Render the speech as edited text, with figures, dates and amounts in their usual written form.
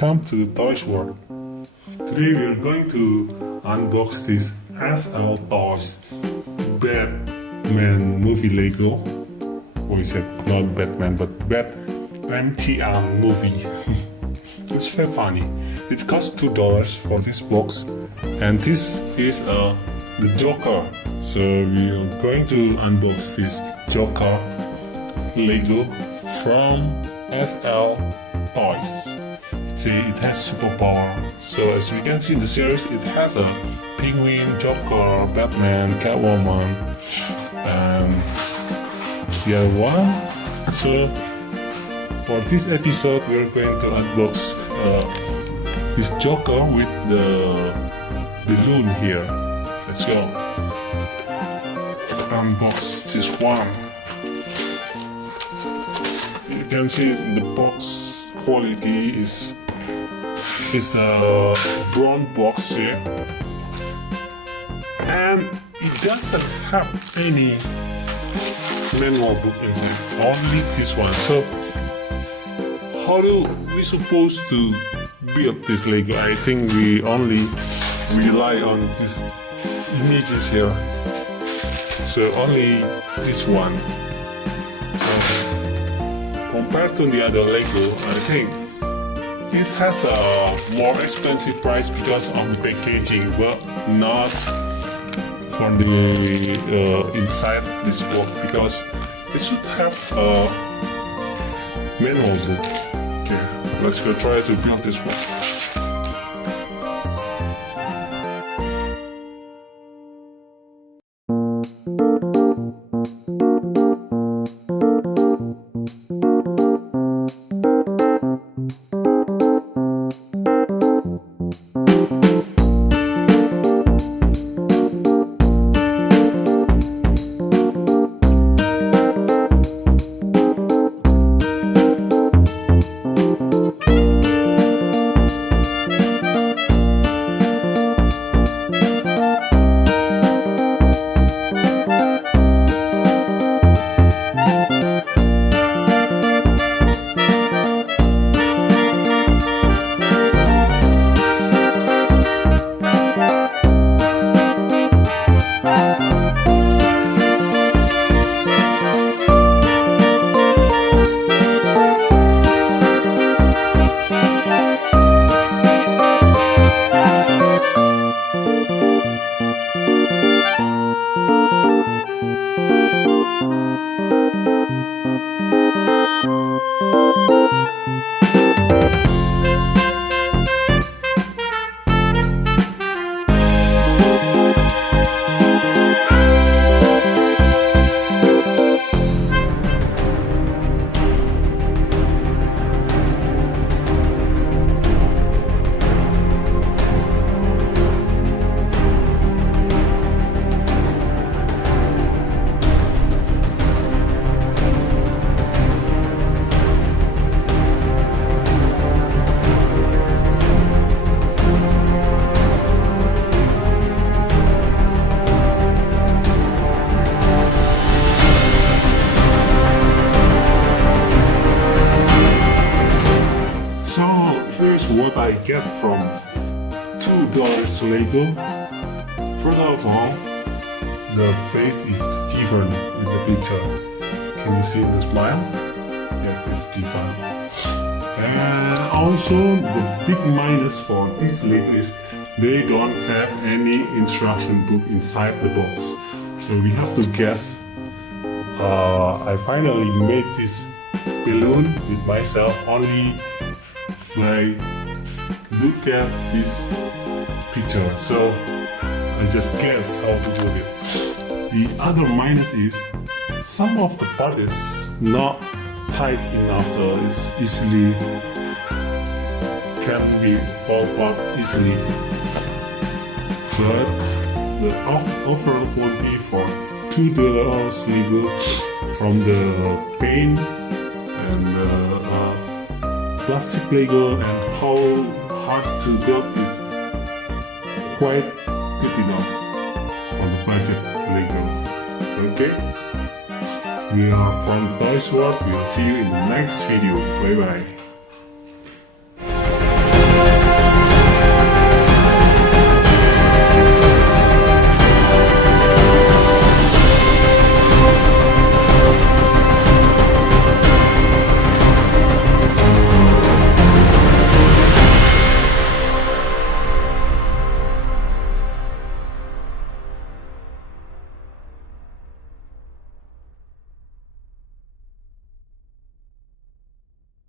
Welcome to the Toys World. Today we are going to unbox this SL Toys Batman movie Lego. Or is it not Batman but MTR movie? It's very funny. It costs $2 for this box, and this is the Joker. So we are going to unbox this Joker Lego from SL Toys. It has superpower. So as we can see in the series, it has a Penguin, Joker, Batman, Catwoman, and the other one. So for this episode, we're going to unbox this Joker with the balloon here. Let's go. Unbox this one. You can see the box quality is a brown box here, and it doesn't have any manual book inside, only this one. So how do we supposed to build this Lego? I think we only rely on these images here, so only this one. So compared to the other Lego, I think it has a more expensive price because of the packaging, but not for the inside this box, because it should have a manual book. Okay, let's go try to build this one. So here's what I get from $2 Lego. First of all, the face is different in the picture. Can you see the smile? Yes, it's different. And also the big minus for this Lego is they don't have any instruction book inside the box. So we have to guess. I finally made this balloon with myself only by look at this picture. So I just guess how to do it. The other minus is some of the part is not tight enough, so it's easily can be fall apart easily. But the overall quality for $2 Lego, from the paint and the plastic Lego and how hard to build is quite good enough for the budget Lego. Okay, we are from Toys World. We'll see you in the next video. Bye bye.